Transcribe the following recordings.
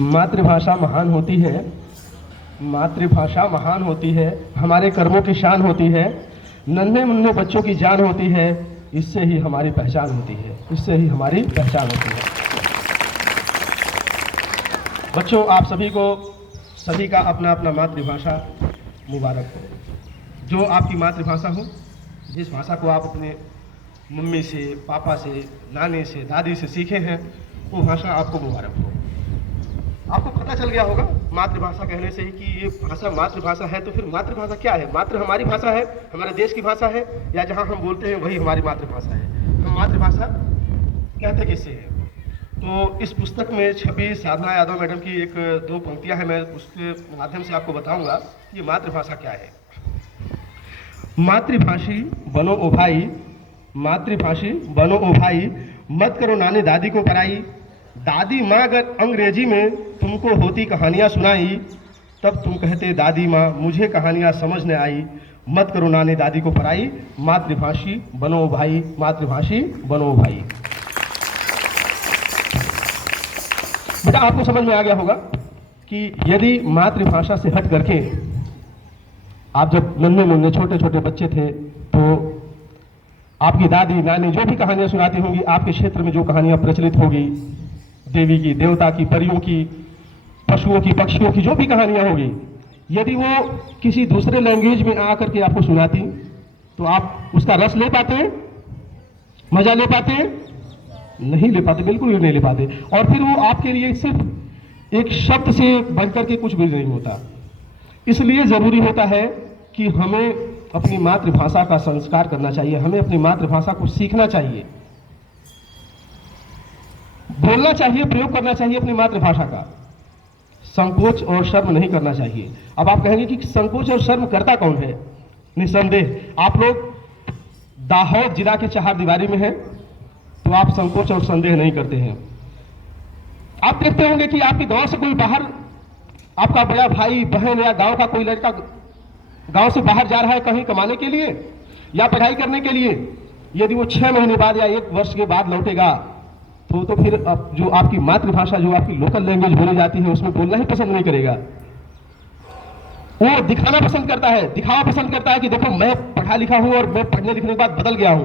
मातृभाषा महान होती है, मातृभाषा महान होती है, हमारे कर्मों की शान होती है, नन्हे मुन्ने बच्चों की जान होती है, इससे ही हमारी पहचान होती है, इससे ही हमारी पहचान होती है। बच्चों, आप सभी का अपना अपना मातृभाषा मुबारक हो। जो आपकी मातृभाषा हो, जिस भाषा को आप अपने मम्मी से, पापा से, नानी से, दादी से सीखे हैं, वो भाषा आपको मुबारक हो। आपको पता चल गया होगा मातृभाषा कहने से ही कि ये भाषा मातृभाषा है। तो फिर मातृभाषा क्या है? मातृ हमारी भाषा है, हमारे देश की भाषा है, या जहाँ हम बोलते हैं वही हमारी मातृभाषा है। हम मातृभाषा कहते किससे है? तो इस पुस्तक में छवि साधना यादव मैडम की एक दो पंक्तियां हैं, मैं उसके माध्यम से आपको बताऊंगा कि मातृभाषा क्या है। मातृभाषी बनो ओ भाई, मातृभाषी बनो ओ भाई, मत करो नानी दादी को पराई। दादी माँ अगर अंग्रेजी में तुमको होती कहानियाँ सुनाई, तब तुम कहते दादी माँ मुझे कहानियाँ समझ न आई। मत करो नानी दादी को पराई, मातृभाषी बनो भाई, मातृभाषी बनो भाई। बेटा, आपको समझ में आ गया होगा कि यदि मातृभाषा से हट करके आप जब नन्हे मुन्ने छोटे छोटे बच्चे थे तो आपकी दादी नानी जो भी कहानियां सुनाती होंगी, आपके क्षेत्र में जो कहानियां प्रचलित होगी, देवी की, देवता की, परियों की, पशुओं की, पक्षियों की जो भी कहानियां होगी, यदि वो किसी दूसरे लैंग्वेज में आकर के आपको सुनाती तो आप उसका रस ले पाते हैं? मजा ले पाते हैं? नहीं ले पाते, बिल्कुल भी नहीं ले पाते। और फिर वो आपके लिए सिर्फ एक शब्द से बनकर के कुछ भी नहीं होता। इसलिए जरूरी होता है कि हमें अपनी मातृभाषा का संस्कार करना चाहिए, हमें अपनी मातृभाषा को सीखना चाहिए, बोलना चाहिए, प्रयोग करना चाहिए अपनी मातृभाषा का। संकोच और शर्म नहीं करना चाहिए। अब आप कहेंगे कि संकोच और शर्म करता कौन है? निसंदेह आप लोग दाहोद जिला के चहारदीवारी में हैं, तो आप संकोच और संदेह नहीं करते हैं। आप देखते होंगे कि आपके गांव से कोई बाहर, आपका बड़ा भाई बहन या गांव का कोई लड़का गांव से बाहर जा रहा है कहीं कमाने के लिए या पढ़ाई करने के लिए, यदि वो 6 महीने बाद या 1 वर्ष के बाद लौटेगा तो फिर जो आपकी मातृभाषा, जो आपकी लोकल लैंग्वेज बोली जाती है, उसमें बोलना ही पसंद नहीं करेगा। वो दिखाना पसंद करता है, दिखावा पसंद करता है कि देखो मैं पढ़ा लिखा हूं और मैं पढ़ने लिखने के बाद बदल गया हूं।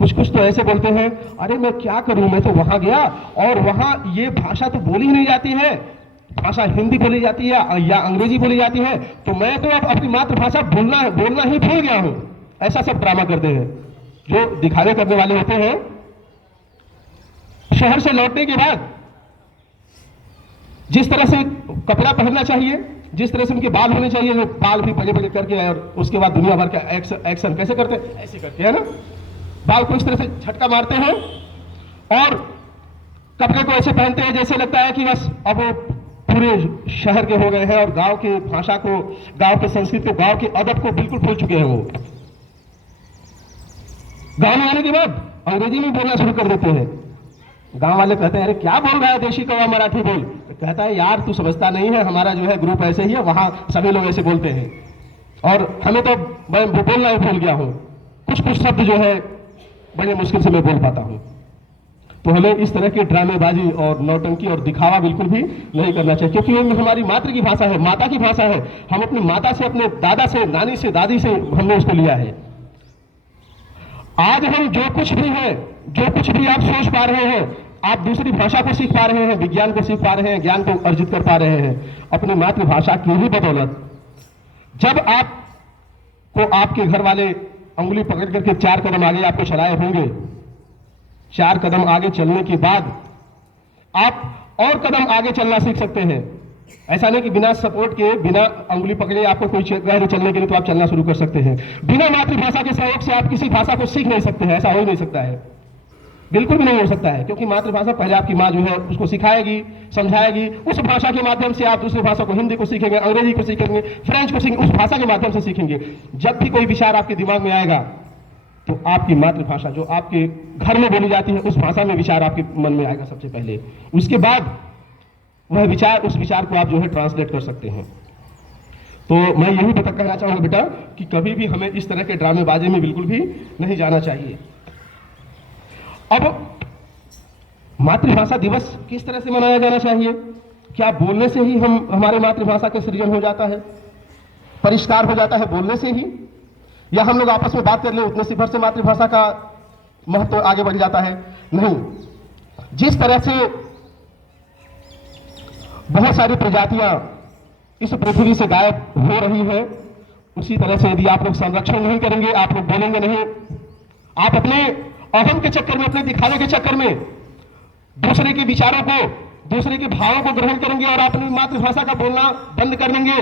कुछ तो ऐसे बोलते हैं, अरे मैं क्या करूं, मैं तो वहां गया और वहां ये भाषा तो बोली ही नहीं जाती है, भाषा हिंदी बोली जाती है या अंग्रेजी बोली जाती है, तो मैं तो अब अपनी मातृभाषा बोलना ही भूल गया हूं। ऐसा सब ड्रामा करते हैं जो दिखावे करने वाले होते हैं। शहर से लौटने के बाद जिस तरह से कपड़ा पहनना चाहिए, जिस तरह से उनके बाल होने चाहिए, वो बाल भी बड़े बड़े करके, और उसके बाद दुनिया भर का एक्शन कैसे करते हैं? ऐसे करके, है ना, बाल को इस तरह से झटका मारते हैं और कपड़े को ऐसे पहनते हैं जैसे लगता है कि बस अब वो पूरे शहर के हो गए हैं और गांव के भाषा को, गांव के संस्कृति को, गांव के अदब को बिल्कुल भूल चुके हैं। वो गांव में आने के बाद अंग्रेजी में बोलना शुरू कर देते हैं। गांव वाले कहते हैं, अरे क्या बोल रहा है, देशी कौवा मराठी बोल। कहता है, यार तू समझता नहीं है, हमारा जो है ग्रुप ऐसे ही है, वहां सभी लोग ऐसे बोलते हैं और हमें तो मैं बोलना ही भूल गया हूं, कुछ शब्द जो है बड़े मुश्किल से मैं बोल पाता हूं। तो हमें इस तरह की ड्रामेबाजी और नौटंकी और दिखावा बिल्कुल भी नहीं करना चाहिए, क्योंकि ये हमारी मातृ की भाषा है, माता की भाषा है। हम अपनी माता से, अपने दादा से, नानी से, दादी से हमने उसको लिया है। आज हम जो कुछ भी है, जो कुछ भी आप सोच पा रहे हैं, आप दूसरी भाषा को सीख पा रहे हैं, विज्ञान को सीख पा रहे हैं, ज्ञान को अर्जित कर पा रहे हैं अपनी मातृभाषा की ही बदौलत। जब आपको आपके घर वाले अंगुली पकड़ करके 4 कदम आगे आपको चलाए होंगे, 4 कदम आगे चलने के बाद आप और कदम आगे चलना सीख सकते हैं। ऐसा नहीं कि बिना सपोर्ट के, बिना अंगुली पकड़े आपको कोई कह रहे चलने के लिए तो आप चलना शुरू कर सकते हैं। बिना मातृभाषा के सहयोग से आप किसी भाषा को सीख नहीं सकते हैं, ऐसा हो ही नहीं सकता है, बिल्कुल भी नहीं हो सकता है। क्योंकि मातृभाषा पहले आपकी माँ जो है उसको सिखाएगी, समझाएगी, उस भाषा के माध्यम से आप दूसरी भाषा को, हिंदी को सीखेंगे, अंग्रेजी को सीखेंगे, फ्रेंच को सीखेंगे, उस भाषा के माध्यम से सीखेंगे। जब भी कोई विचार आपके दिमाग में आएगा तो आपकी मातृभाषा जो आपके घर में बोली जाती है उस भाषा में विचार आपके मन में आएगा सबसे पहले। उसके बाद वह विचार, उस विचार को आप जो है ट्रांसलेट कर सकते हैं। तो मैं यही कहना चाहूंगा बेटा कि कभी भी हमें इस तरह के ड्रामेबाजी में बिल्कुल भी नहीं जाना चाहिए। अब मातृभाषा दिवस किस तरह से मनाया जाना चाहिए? क्या बोलने से ही हम हमारे मातृभाषा का सृजन हो जाता है, परिष्कार हो जाता है बोलने से ही, या हम लोग आपस में बात कर ले उतने से भर से मातृभाषा का महत्व आगे बढ़ जाता है? नहीं। जिस तरह से बहुत सारी प्रजातियां इस पृथ्वी से गायब हो रही है, उसी तरह से यदि आप लोग संरक्षण नहीं करेंगे, आप लोग बोलेंगे नहीं, आप अपने अहम के चक्कर में, अपने दिखावे के चक्कर में दूसरे के विचारों को, दूसरे के भावों को ग्रहण करेंगे और अपनी मातृभाषा का बोलना बंद कर देंगे,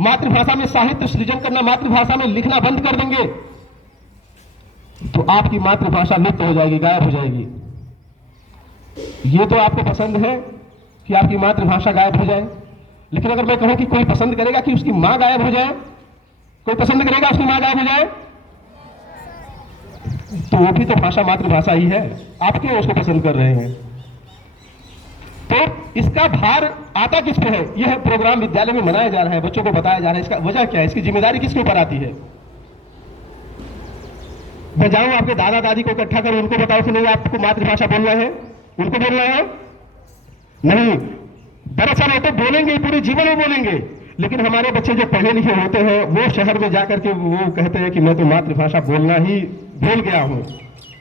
मातृभाषा में साहित्य सृजन करना, मातृभाषा में लिखना बंद कर देंगे, तो आपकी मातृभाषा लुप्त हो जाएगी, गायब हो जाएगी। ये तो आपको पसंद है कि आपकी मातृभाषा गायब हो जाए, लेकिन अगर मैं कहूं कि कोई पसंद करेगा कि उसकी मां गायब हो जाए, कोई पसंद करेगा उसकी मां गायब हो जाए? तो वो भी तो भाषा मातृभाषा ही है, आप क्यों उसको पसंद कर रहे हैं? तो इसका भार आता किस पे है? यह प्रोग्राम विद्यालय में मनाया जा रहा है, बच्चों को बताया जा रहा है, इसका वजह क्या है, इसकी जिम्मेदारी किसके ऊपर आती है? मैं जाऊं आपके दादा दादी को इकट्ठा करूं, उनको बताओ कि नहीं आपको मातृभाषा बोलना है, उनको बोलना है? नहीं। दरअसल वो तो बोलेंगे, पूरे जीवन में बोलेंगे, लेकिन हमारे बच्चे जो पढ़े लिखे होते हैं वो शहर में जाकर के वो कहते हैं कि मैं तो मातृभाषा बोलना ही भूल गया हूं।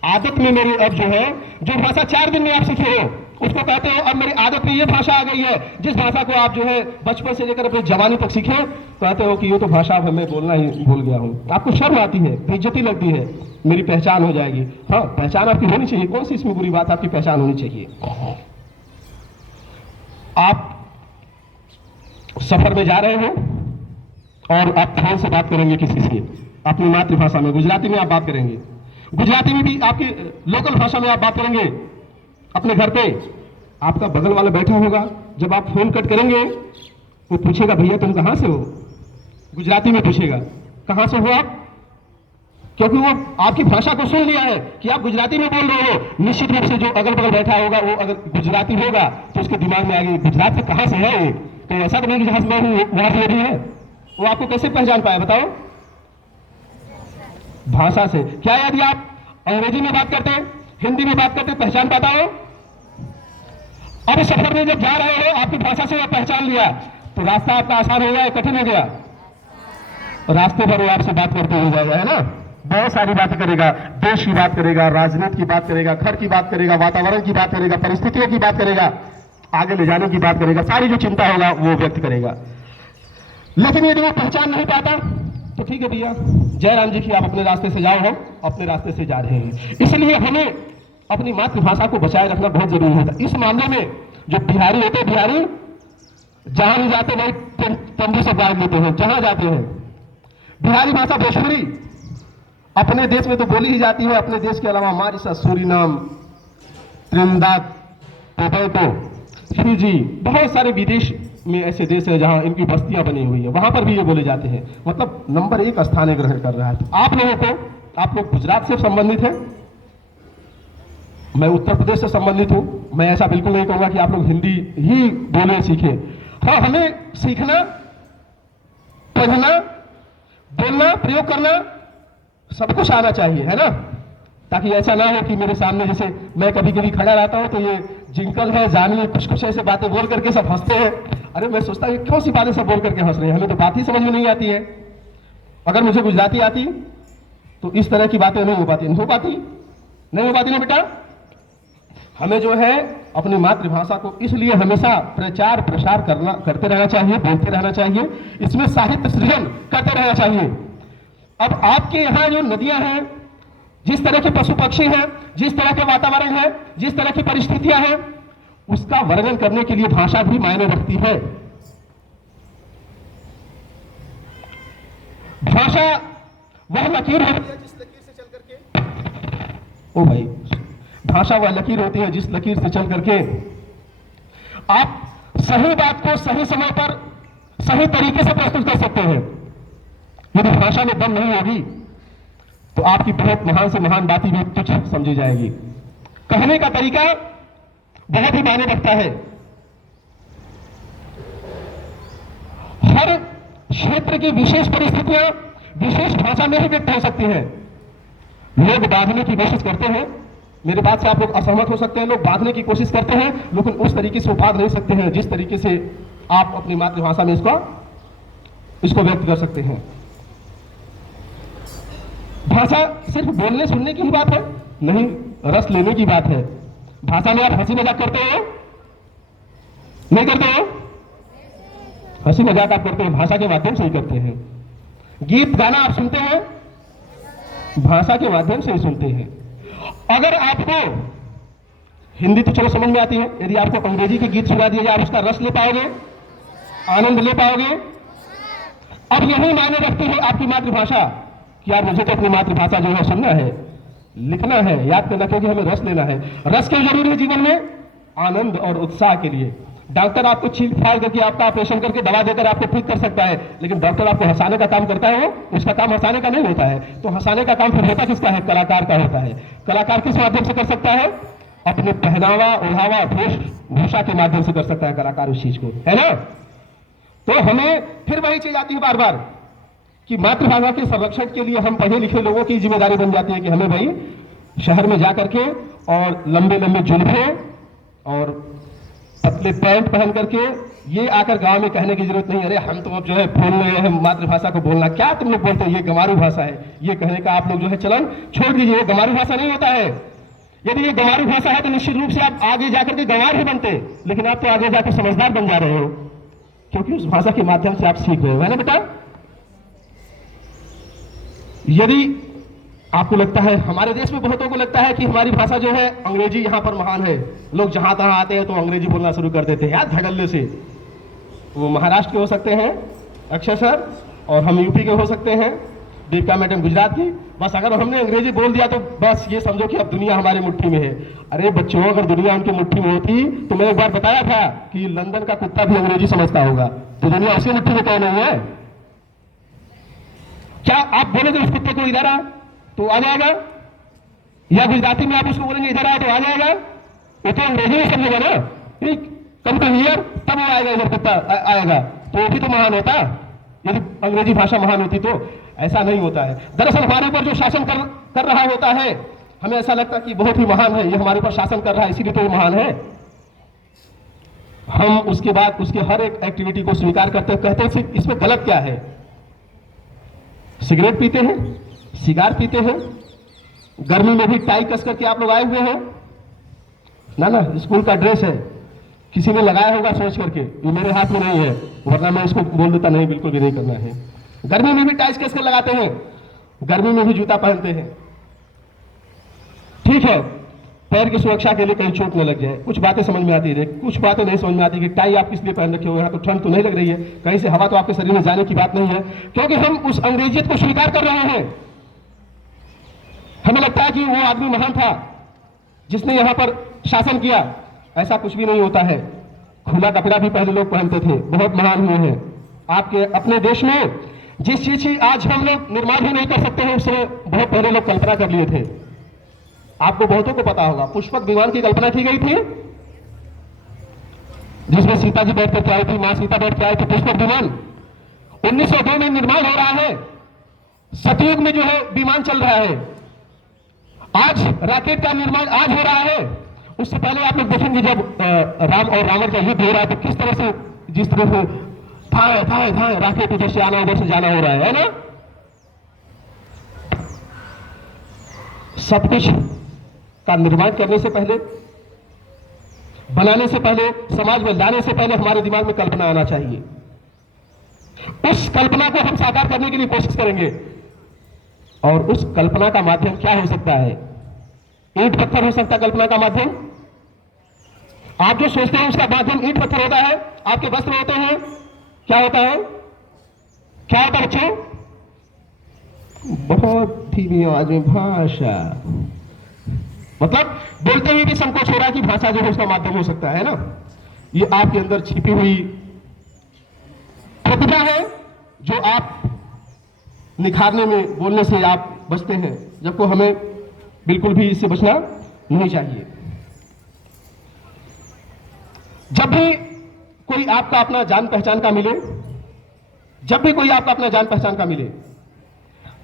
आदत में मेरी अब जो है, जो भाषा 4 दिन में आप सीखे हो उसको कहते हो अब मेरी आदत में ये भाषा आ गई है। जिस भाषा को आप जो है बचपन से लेकर अपनी जवानी तक सीखे, कहते हो कि ये तो भाषा अब मैं बोलना ही भूल गया हूं। आपको शर्म आती है, बेइज्जती लगती है, मेरी पहचान हो जाएगी। हाँ, पहचान आपकी होनी चाहिए, कौन सी इसमें बुरी बात? आपकी पहचान होनी चाहिए। आप सफर में जा रहे हो और आप फोन से बात करेंगे किसी से अपनी मातृभाषा में, गुजराती में आप बात करेंगे, गुजराती में भी आपकी लोकल भाषा में आप बात करेंगे। अपने घर पे आपका बगल वाला बैठा होगा, जब आप फोन कट करेंगे वो पूछेगा भैया तुम कहां से हो, गुजराती में पूछेगा कहां से हो आप, क्योंकि वो आपकी भाषा को सुन लिया है कि आप गुजराती में बोल रहे हो। निश्चित रूप से जो अगल बगल बैठा होगा वो अगर गुजराती होगा तो उसके दिमाग में आगे गुजरात से कहां से है ये, तो ऐसा तो नहीं जहां से मैं हूं वहां से भी है। वो आपको कैसे पहचान पाए बताओ? भाषा से। क्या यदि आप अंग्रेजी में बात करते, हिंदी में बात करते, पहचान पाता हो? अब सफर में जब जा रहे हो आपकी भाषा से पहचान लिया तो रास्ता आपका आसान हो गया, कठिन हो गया? रास्ते पर वो आपसे बात करते हो जाएगा, है ना? बहुत सारी बातें करेगा, देश की बात करेगा, राजनीति की बात करेगा, घर की बात करेगा, वातावरण की बात करेगा, परिस्थितियों की बात करेगा, आगे ले जाने की बात करेगा, सारी जो चिंता होगा वो व्यक्त करेगा। लेकिन यदि वो पहचान नहीं पाता तो ठीक है भैया, जयराम जी की आप अपने रास्ते से जाओ, हम अपने रास्ते से जा रहे हैं। इसलिए हमें अपनी मातृभाषा को बचाए रखना बहुत जरूरी होता है। इस मामले में जो बिहारी होते, बिहारी जहां भी जाते नहीं तंबू से गाड़ लेते हैं, जहां जाते हैं। बिहारी भाषा भोजपुरी अपने देश में तो बोली ही जाती है, अपने देश के अलावा Mauritius, Suriname, Trinidad, Tobago, Fiji, बहुत सारे विदेश में ऐसे देश है जहां इनकी बस्तियां बनी हुई है, वहां पर भी ये बोले जाते हैं। मतलब नंबर 1 स्थान ग्रहण कर रहा है। आप लोगों को, आप लोग गुजरात से संबंधित हैं, मैं उत्तर प्रदेश से संबंधित हूं, मैं ऐसा बिल्कुल नहीं कहूंगा कि आप लोग हिंदी ही बोले सीखे। हाँ, हमें सीखना, पढ़ना, बोलना, प्रयोग करना सब कुछ आना चाहिए, है ना? ताकि ऐसा ना हो कि मेरे सामने जैसे मैं कभी कभी खड़ा रहता हूं तो ये जिंकल है, जानिए, कुछ ऐसे बातें बोल करके सब हंसते हैं। अरे मैं सोचता हूं क्यों सी बातें सब बोल करके हंस रहे हैं, हमें तो बात ही समझ में नहीं आती है। अगर मुझे गुजराती आती तो इस तरह की बातें नहीं हो पाती ना बेटा। हमें जो है अपनी मातृभाषा को इसलिए हमेशा प्रचार प्रसार करते रहना चाहिए, बोलते रहना चाहिए, इसमें साहित्य सृजन करते रहना चाहिए। अब आपके यहाँ जो नदियां हैं, जिस तरह के पशु पक्षी हैं, जिस तरह के वातावरण है, जिस तरह की परिस्थितियां हैं, उसका वर्णन करने के लिए भाषा भी मायने रखती है। भाषा वह लकीर होती है जिस लकीर से चल करके, ओ भाई, भाषा वह लकीर होती है जिस लकीर से चल करके आप सही बात को सही समय पर सही तरीके से प्रस्तुत कर सकते हैं। यदि भाषा में दम नहीं होगी तो आपकी बहुत महान से महान बातें भी तुच्छ समझी जाएगी। कहने का तरीका बहुत ही मायने रखता है। हर क्षेत्र की विशेष परिस्थितियां विशेष भाषा में ही व्यक्त हो सकती हैं। लोग बांधने की कोशिश करते हैं, मेरे बात से आप लोग असहमत हो सकते हैं, लोग बांधने की कोशिश करते हैं, लेकिन उस तरीके से वो बांध नहीं सकते हैं जिस तरीके से आप अपनी मातृभाषा में इसको व्यक्त कर सकते हैं। भाषा सिर्फ बोलने सुनने की ही बात है नहीं, रस लेने की बात है। भाषा में आप हंसी मजाक करते हो, नहीं करते हो? हंसी मजाक आप करते हैं, भाषा के माध्यम से ही करते हैं। गीत गाना आप सुनते हैं, भाषा के माध्यम से ही सुनते हैं। अगर आपको हिंदी तो चलो समझ में आती है, यदि आपको अंग्रेजी के गीत सुना दिए जाए, आप उसका रस ले पाओगे, आनंद ले पाओगे? अब यही मायने रखती है आपकी मातृभाषा कि यार मुझे तो अपनी मातृभाषा जो है सुनना है, लिखना है, याद करना, क्योंकि हमें रस लेना है। रस क्यों जरूरी है जीवन में? आनंद और उत्साह के लिए। डॉक्टर आपको छील फाड़ करके आपका ऑपरेशन करके दवा देकर आपको ठीक कर सकता है, लेकिन डॉक्टर आपको हंसाने का काम करता है, वो उसका काम हंसाने का नहीं होता है। तो हंसाने का काम फिर होता किसका है? कलाकार का होता है। कलाकार किस माध्यम से कर सकता है? अपने पहनावा, ओढ़ावा, वेशभूषा के माध्यम से कर सकता है कलाकार उस चीज को, है ना? तो हमें फिर वही चीज आती है बार बार कि मातृभाषा के संरक्षण के लिए हम पढ़े लिखे लोगों की जिम्मेदारी बन जाती है कि हमें भाई शहर में जाकर के और लंबे लंबे जुल्फे और पतले पैंट पहन करके ये आकर गांव में कहने की जरूरत नहीं, अरे हम तो अब जो है बोल रहे हैं मातृभाषा को बोलना, क्या तुम लोग बोलते हैं ये गंवारू भाषा है, ये कहने का आप लोग जो है चलन छोड़ दीजिए। ये गंवारू भाषा नहीं होता है। यदि ये गंवारू भाषा है तो निश्चित रूप से आप आगे जाकर के गंवार ही बनते, लेकिन आप तो आगे जाकर समझदार बन जा रहे हो, क्योंकि उस भाषा के माध्यम से आप सीख रहे हो, है ना बेटा? यदि आपको लगता है, हमारे देश में बहुतों को लगता है कि हमारी भाषा जो है अंग्रेजी यहां पर महान है, लोग जहां तहां आते हैं तो अंग्रेजी बोलना शुरू कर देते हैं यार धड़ल्ले से। वो महाराष्ट्र के हो सकते हैं अक्षय सर, और हम यूपी के हो सकते हैं दीपिका मैडम गुजरात की। बस अगर हमने अंग्रेजी बोल दिया तो बस ये समझो कि अब दुनिया हमारी मुट्ठी में है। अरे बच्चों, अगर दुनिया उनकी मुट्ठी में होती तो मैं एक बार बताया था कि लंदन का कुत्ता भी अंग्रेजी समझता होगा, तो दुनिया उसकी मुट्ठी में क्यों नहीं है? क्या आप बोलोगे उस कुत्ते को इधर आ तो आ जाएगा, या गुजराती में आप उसको बोलेंगे इधर आ तो आ जाएगा? वो तो अंग्रेजी में समझेगा ना, कम टू हियर, तब वो आएगा, इधर कुत्ता आएगा। तो वो भी तो महान होता यदि अंग्रेजी भाषा महान होती तो। ऐसा नहीं होता है। दरअसल हमारे ऊपर जो शासन कर रहा होता है, हमें ऐसा लगता है कि बहुत ही महान है, ये हमारे ऊपर शासन कर रहा है इसीलिए तो ये महान है। हम उसके बाद उसके हर एक एक्टिविटी को स्वीकार करते हैं, कहते हैं इसमें गलत क्या है। सिगरेट पीते हैं, सिगार पीते हैं, गर्मी में भी टाई कस करके आप लोग आए हुए हैं ना, स्कूल का ड्रेस है, किसी ने लगाया होगा सोच करके, ये मेरे हाथ में नहीं है, वरना मैं इसको बोल देता नहीं, बिल्कुल भी नहीं करना है। गर्मी में भी टाइस कस कर लगाते हैं, गर्मी में भी जूता पहनते हैं, ठीक है, पैर की सुरक्षा के लिए कहीं चोट न लग जाए। कुछ बातें समझ में आती है, कुछ बातें नहीं समझ में आती कि टाई आप किस लिए पहन रखे हो, यहाँ तो ठंड तो नहीं लग रही है, कहीं से हवा तो आपके शरीर में जाने की बात नहीं है, क्योंकि हम उस अंग्रेजियत को स्वीकार कर रहे हैं। हमें लगता है कि वो आदमी महान था जिसने यहां पर शासन किया। ऐसा कुछ भी नहीं होता है। खुला कपड़ा भी पहले लोग पहनते थे, बहुत महान हुए हैं। आपके अपने देश में जिस चीज की आज हम लोग निर्माण ही नहीं कर सकते हैं, उससे बहुत पहले लोग कल्पना कर लिए थे। आपको बहुतों को पता होगा, पुष्पक विमान की कल्पना की गई थी, जिसमें सीता जी बैठ करके आई थी, मां सीता बैठ के आई थी। पुष्पक विमान 1902 में निर्माण हो रहा है। सतयुग में जो है विमान चल रहा है। आज रॉकेट का निर्माण आज हो रहा है। उससे पहले आप लोग देखेंगे जब राम और रावण का युद्ध हो रहा है तो किस तरह से, जिस तरह से धाए धाए धाए रॉकेट उधर से आना उधर से जाना हो रहा है ना? सब कुछ का निर्माण करने से पहले, बनाने से पहले, समाज में लाने से पहले हमारे दिमाग में कल्पना आना चाहिए। उस कल्पना को हम साकार करने के लिए कोशिश करेंगे, और उस कल्पना का माध्यम क्या हो सकता है? ईंट पत्थर हो सकता है कल्पना का माध्यम। आप जो सोचते हैं उसका माध्यम ईंट पत्थर होता है। आपके वस्त्र होते हैं, क्या होता है? क्या होता है बच्चों? बहुत धीमी आवाज में भाषा, मतलब बोलते हुए भी संकोच हो रहा है कि भाषा जो है उसका माध्यम हो सकता है ना। ये आपके अंदर छिपी हुई प्रतिभा है जो आप निखारने में, बोलने से आप बचते हैं, जबकि हमें बिल्कुल भी इससे बचना नहीं चाहिए। जब भी कोई आपका अपना जान पहचान का मिले, जब भी कोई आपका अपना जान पहचान का मिले,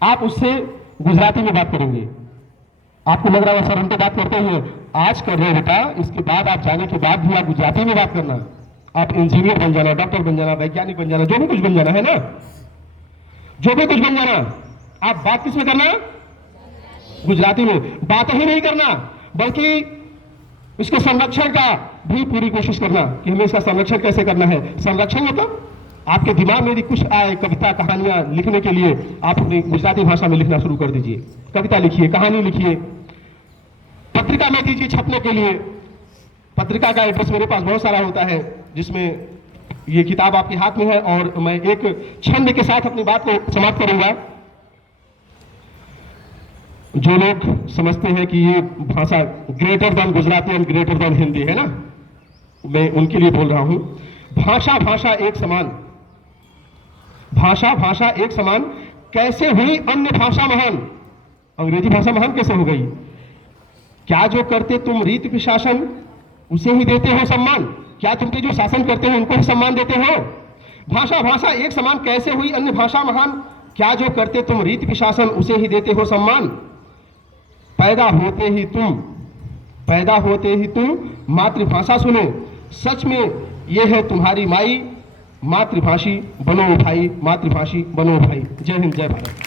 आप उससे गुजराती में बात करेंगे। आपको लग रहा है सर हम तो बात करते हैं, आज कर रहे हो बेटा, इसके बाद आप जाने के बाद भी आप गुजराती में बात करना। आप इंजीनियर बन जाना, डॉक्टर बन जाना, वैज्ञानिक बन जाना, जो भी कुछ बन जाना है ना, जो भी कुछ बन जाना, आप बात किस में करना? गुजराती में। बात ही नहीं करना बल्कि इसके संरक्षण का भी पूरी कोशिश करना कि हमें इसका संरक्षण कैसे करना है। संरक्षण मतलब आपके दिमाग में यदि कुछ आए कविता कहानियां लिखने के लिए, आप अपनी गुजराती भाषा में लिखना शुरू कर दीजिए। कविता लिखिए, कहानी लिखिए, पत्रिका में दीजिए छपने के लिए। पत्रिका का एड्रेस मेरे पास बहुत सारा होता है, जिसमें ये किताब आपके हाथ में है। और मैं एक छंद के साथ अपनी बात को समाप्त करूंगा। जो लोग समझते हैं कि ये भाषा greater than Gujarati and greater than Hindi है ना, मैं उनके लिए बोल रहा हूं। भाषा भाषा एक समान, भाषा भाषा एक समान कैसे हुई अन्य भाषा महान? अंग्रेजी भाषा महान कैसे हो गई? क्या जो करते तुम रीति के शासन उसे ही देते हो सम्मान? क्या तुम पे जो शासन करते हो उनको ही सम्मान देते हो? भाषा भाषा एक समान कैसे हुई अन्य भाषा महान? क्या जो करते तुम रीति के शासन उसे ही देते हो सम्मान? पैदा होते ही तुम मातृभाषा सुने, सच में यह है तुम्हारी माई, मातृभाषी बनो भाई, मातृभाषी बनो भाई। जय हिंद, जय भारत।